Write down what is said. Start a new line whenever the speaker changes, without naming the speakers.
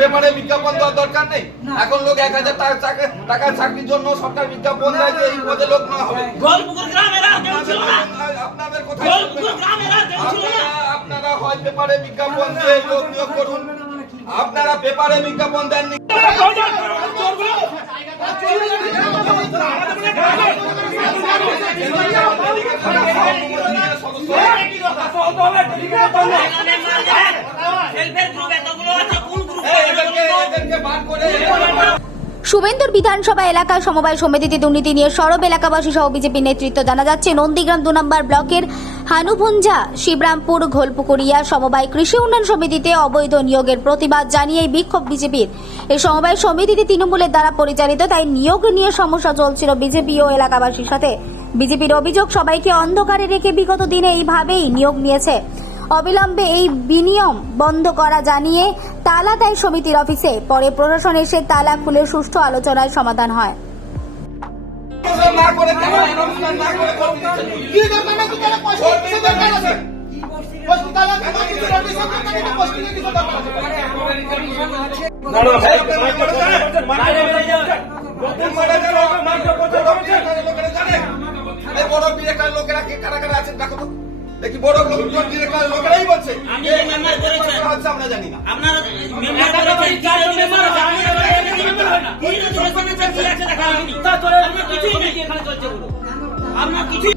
পেপারে বিজ্ঞাপন দেওয়ার দরকার নেই এখন লোক এক হাজার টাকা টাকার চাকরির জন্য সরকার বিজ্ঞাপন দেয় যে এই পদে লোক না হবে
গোলপুকুর গ্রামের আর কেউ ছিল না
আপনাদের কোথায়
গোলপুকুর গ্রামের আর কেউ ছিল না
আপনারা হয় পেপারে বিজ্ঞাপন দিয়ে লোক নিয়োগ করুন আপনারা পেপারে বিজ্ঞাপন দেননি
এখানে
শুভেন্দুর বিধানসভা এলাকায় সমবায় সমিতিতে দুর্নীতি নিয়ে সরব এলাকাবাসী সহ বিজেপির নেতৃত্ব জানা যাচ্ছে, নন্দীগ্রাম দু নম্বর ব্লকের হানুভঞ্জা, শিবরামপুর, ঘোলপুকুরিয়া সমবায় কৃষি উন্নয়ন সমিতিতে অবৈধ নিয়োগের প্রতিবাদ জানিয়ে বিক্ষোভ বিজেপির। এই সমবায় সমিতিটি তৃণমূলের দ্বারা পরিচালিত, তাই নিয়োগ নিয়ে সমস্যা চলছিল বিজেপি ও এলাকাবাসীর সাথে। বিজেপির অভিযোগ, সবাইকে অন্ধকারে রেখে বিগত দিনে এইভাবেই নিয়োগ নিয়েছে। অবিলম্বে এই বিনিয়ম বন্ধ করা জানিয়ে তালা দেয় সমিতির অফিসে, পরে প্রশাসন এসে তালা খুলে সুষ্ঠু আলোচনায় সমাধান হয়
লোকেরা কে কারা কারা দেখো। দেখি বড় লোকজন ডিরেক্টরের লোকেরাই বলছে।
আমি মেম্বার করেছেন
হচ্ছে আমরা জানি না।
আপনারা মেম্বার করেছেন চারজন মেম্বার আছে মেম্বার হয় না কি রেজুলেশনে কি আছে। দেখা হয়নি আপনার কিছুই নেই এখানে চলছে আপনার কিছুই